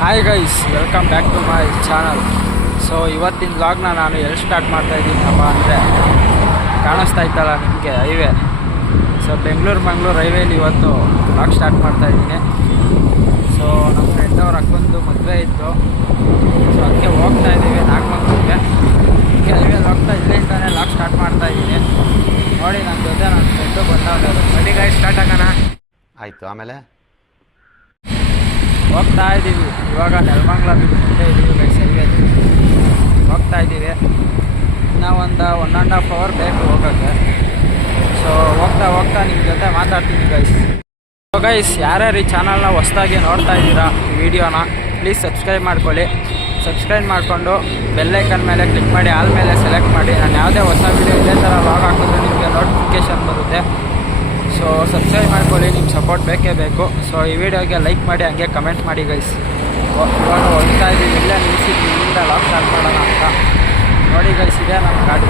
Hi guys, welcome back to my channel. So ಇವತ್ತಿನ ವ್ಲಾಗ್ನ ನಾನು ಎಲ್ಲಿ ಸ್ಟಾರ್ಟ್ ಮಾಡ್ತಾಯಿದ್ದೀನಪ್ಪ ಅಂದರೆ, ಕಾಣಿಸ್ತಾ ಇತ್ತಲ್ಲ ನಿಮಗೆ ಹೈವೇ. ಸೊ ಬೆಂಗಳೂರು ಹೈವೇಲಿ ಇವತ್ತು ವ್ಲಾಗ್ ಸ್ಟಾರ್ಟ್ ಮಾಡ್ತಾಯಿದ್ದೀನಿ. ಸೊ ನಮ್ಮ ಫ್ರೆಂಡ್ ಅವ್ರ ಅಕ್ಕಂದು ಮದುವೆ ಇತ್ತು. ಸೊ ಅದಕ್ಕೆ ಹೋಗ್ತಾ ಇದ್ದೀವಿ ನಾಗಮಂಗಲಕ್ಕೆ. ಅದಕ್ಕೆ ಹೈವೇಲಿ ಹೋಗ್ತಾ ಇಲ್ಲಿಂದಾನೆ ವ್ಲಾಗ್ ಸ್ಟಾರ್ಟ್ ಮಾಡ್ತಾಯಿದ್ದೀನಿ. ನೋಡಿ ನನ್ನ ಜೊತೆ ನನ್ನ ಫ್ರೆಂಡು ಬಂದವನು. ರೆಡಿ ಗೈಸ್, ಸ್ಟಾರ್ಟ್ ಆಗೋಣ. ಆಯಿತು. ಆಮೇಲೆ ಹೋಗ್ತಾ ಇದ್ದೀವಿ. ಇವಾಗ ನೆಲಮಂಗಲ ಬಿಟ್ಟು ಮುಂದೆ ಇದ್ದೀವಿ ಗೈಸ್, ಹೈವೇಲಿ ಹೋಗ್ತಾ ಇದ್ದೀವಿ. ಇನ್ನೂ ಒಂದು 1.5 hour ಬೇಕು ಹೋಗೋಕ್ಕೆ. ಸೊ ಹೋಗ್ತಾ ನಿಮ್ಮ ಜೊತೆ ಮಾತಾಡ್ತೀನಿ ಗೈಸ್. ಸೊ ಗೈಸ್, ಯಾರ್ಯಾರು ಈ ಚಾನಲ್ನ ಹೊಸದಾಗಿ ನೋಡ್ತಾ ಇದ್ದೀರಾ ಈ ವಿಡಿಯೋನ, ಪ್ಲೀಸ್ ಸಬ್ಸ್ಕ್ರೈಬ್ ಮಾಡ್ಕೊಳ್ಳಿ. ಸಬ್ಸ್ಕ್ರೈಬ್ ಮಾಡಿಕೊಂಡು ಬೆಲ್ಲೈಕನ್ ಮೇಲೆ ಕ್ಲಿಕ್ ಮಾಡಿ, ಆಲ್ ಮೇಲೆ ಸೆಲೆಕ್ಟ್ ಮಾಡಿ. ನಾನು ಯಾವುದೇ ಹೊಸ ವೀಡಿಯೋ ಇದೇ ಥರ ವ್ಲಾಗ್ ಹಾಕಿದ್ರೆ ನಿಮಗೆ ನೋಟಿಫಿಕೇಷನ್ ಬರುತ್ತೆ. ಸೊ ಸಬ್ಸ್ಕ್ರೈಬ್ ಮಾಡ್ಕೊಳ್ಳಿ, ನಿಮ್ಮ ಸಪೋರ್ಟ್ ಬೇಕೇ ಬೇಕು. ಸೊ ಈ ವಿಡಿಯೋಗೆ ಲೈಕ್ ಮಾಡಿ, ಹಂಗೆ ಕಮೆಂಟ್ ಮಾಡಿ ಗೈಸ್. ಇವಾಗ ಹೊಳ್ತಾ ಇದ್ದೀವಿ, ಇಲ್ಲೇ ನಿಲ್ಲಿಸಿದ್ವಿ, ಇಲ್ಲಿಂದ ವ್ಲಾಗ್ ಸ್ಟಾರ್ಟ್ ಮಾಡೋಣ ಅಂತ. ನೋಡಿ ಗೈಸ್, ಇದೆ ನಮ್ಮ ಗಾಡಿ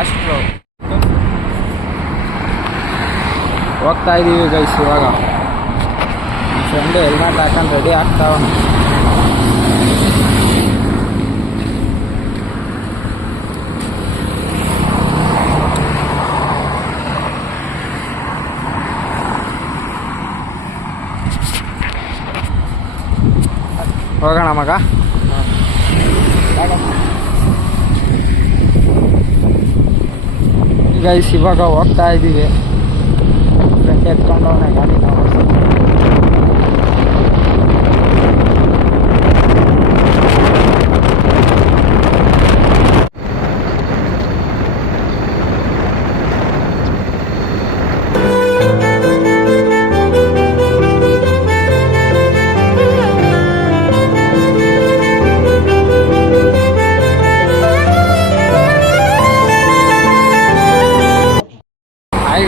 ಅಷ್ಟು ಹೋಗ್ತಾ ಇದ್ದೀವಿ ಗೈಸ್. ಇವಾಗ ನಮ್ಮ ಫ್ರೆಂಡು ಹೆಲ್ಮೆಟ್ ಹಾಕೊಂಡು ರೆಡಿ ಆಗ್ತಾವನು. ಹೋಗೋಣ ಮಗ. ಗೈಸ್ ಇವಾಗ ಹೋಗ್ತಾ ಇದ್ದೀವಿ. ಫ್ರೆಂಡ್ ಎತ್ಕೊಂಡವನೇ ಗಾಡಿ ನಾವು.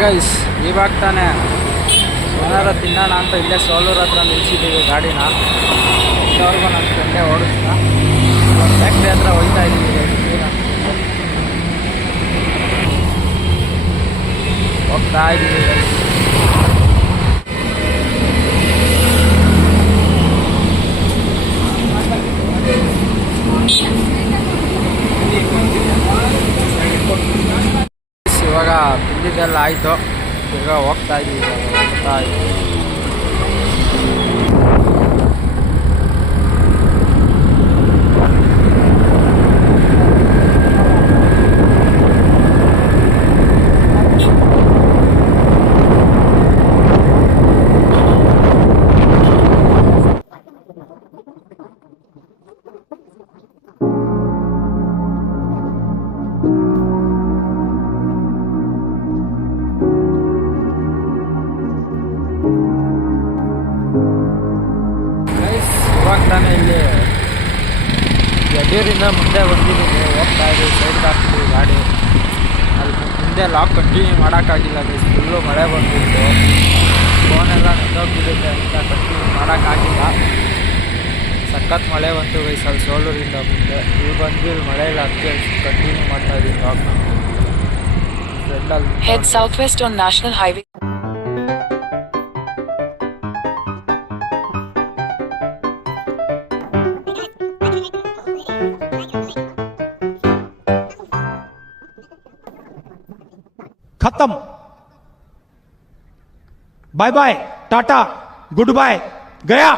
ಗೈಸ್, ಇವಾಗ ತಾನೇ ಏನಾರು ತಿನ್ನೋಣ ಅಂತ ಇಲ್ಲೇ ಸೋಲೂರು ಹತ್ರ ನಿಲ್ಸಿದ್ದೀವಿ ಗಾಡಿನ. ಇಷ್ಟವರೆಗೂ ನನ್ನ ಫ್ರೆಂಡೇ ಓಡಿಸ್ತಾ ಫ್ಯಾಕ್ಟ್ರಿ ಹತ್ರ ಹೋಗ್ತಾ ಇದ್ದೀವಿ. ಹೋಗ್ತಾ ಇದ್ದೀವಿ ಗೈಸ್. ಇವಾಗ ತಿಂದಿದ್ದೆಲ್ಲ ಆಯಿತು, ಈಗ ಹೋಗ್ತಾ ಇದ್ದೀವಿ. ಹೋಗ್ತಾ ಇದ್ದೀವಿ. ಇಲ್ಲಿ ಯಡೂರಿಂದ ಮುಂದೆ ಬಂದಿದ್ದೀವಿ. ಹೋಗ್ತಾ ಇದ್ದೀವಿ, ಸೈಡ್ಗೆ ಹಾಕ್ತಿದ್ದೀವಿ ಗಾಡಿ. ಅಲ್ಲಿ ಮುಂದೆ ಲಾಕ್ ಕಂಟಿನ್ಯೂ ಮಾಡೋಕ್ಕಾಗಿಲ್ಲ ಗೈಸ್, ಫುಲ್ಲು ಮಳೆ ಬಂದಿತ್ತು. ಫೋನೆಲ್ಲ ನೆಂದೋಗ್ಬಿಟ್ಟಿದೆ ಅಂತ ಕಂಟಿನ್ಯೂ ಮಾಡೋಕ್ಕಾಗಿಲ್ಲ. ಸಖತ್ ಮಳೆ ಬಂತು ಗೈಸ್ ಅಲ್ಲಿ ಸೋಲೂರಿಂದ ಮುಂದೆ. ಇಲ್ಲಿ ಬಂದು ಇಲ್ಲಿ ಮಳೆ ಇಲ್ಲ, ಅದಕ್ಕೆ ಕಂಟಿನ್ಯೂ ಮಾಡ್ತಾ ಇದ್ದೀವಿ ಲಾಕ್ನ. ಫ್ರೆಂಡಲ್ಲಿ head south west on national highway. खत्म, bye bye, tata, good bye, गया।